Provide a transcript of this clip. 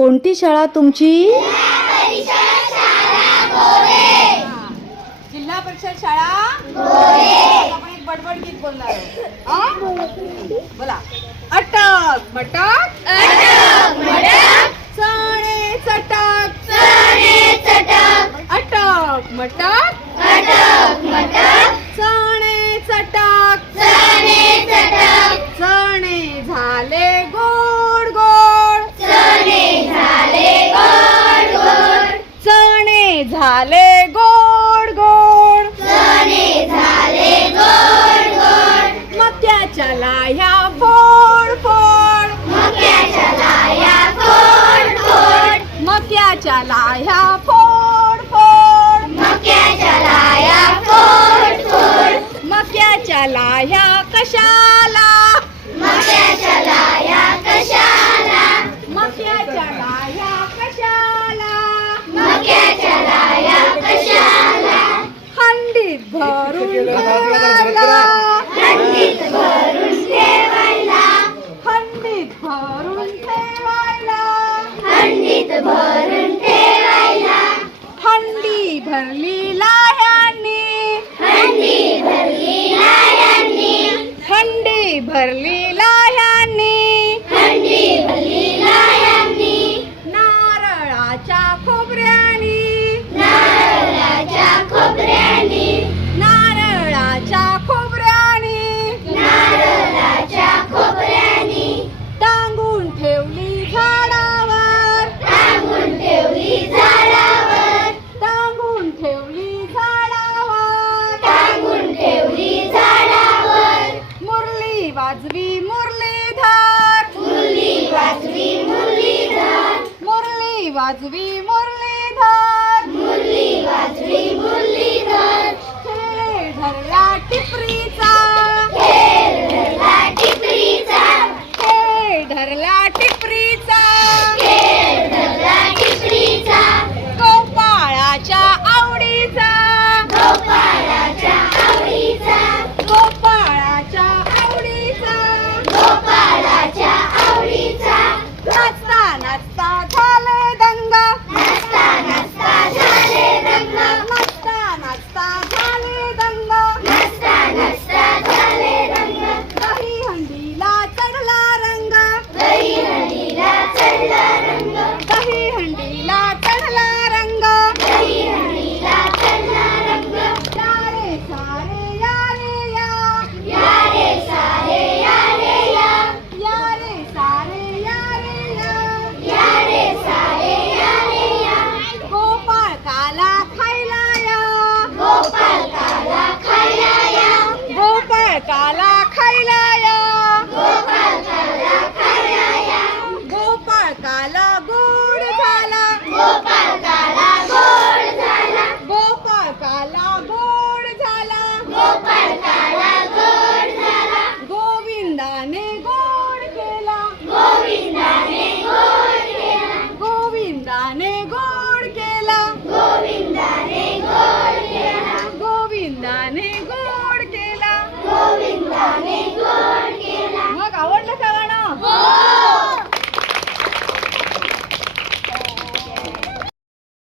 कोणती शाळा तुमची? जिल्हा परिषद शाळा? आपण एक बडबड गीत बोलणार बोला. अटक. मटक. झाले गोड गोड. मक्याच्या लाह्या फोड फोड. मक्याच्या लाह्या फोड फोड ठेवायला. हंडी भरली लाह्यांनी. हंडी भरली लाह्यांनी. नारळाच्या मुरली वाजवी मुरलीधर. मुरली वाजवी मुरलीधर. खेळ धरला टिपरीचा खेळ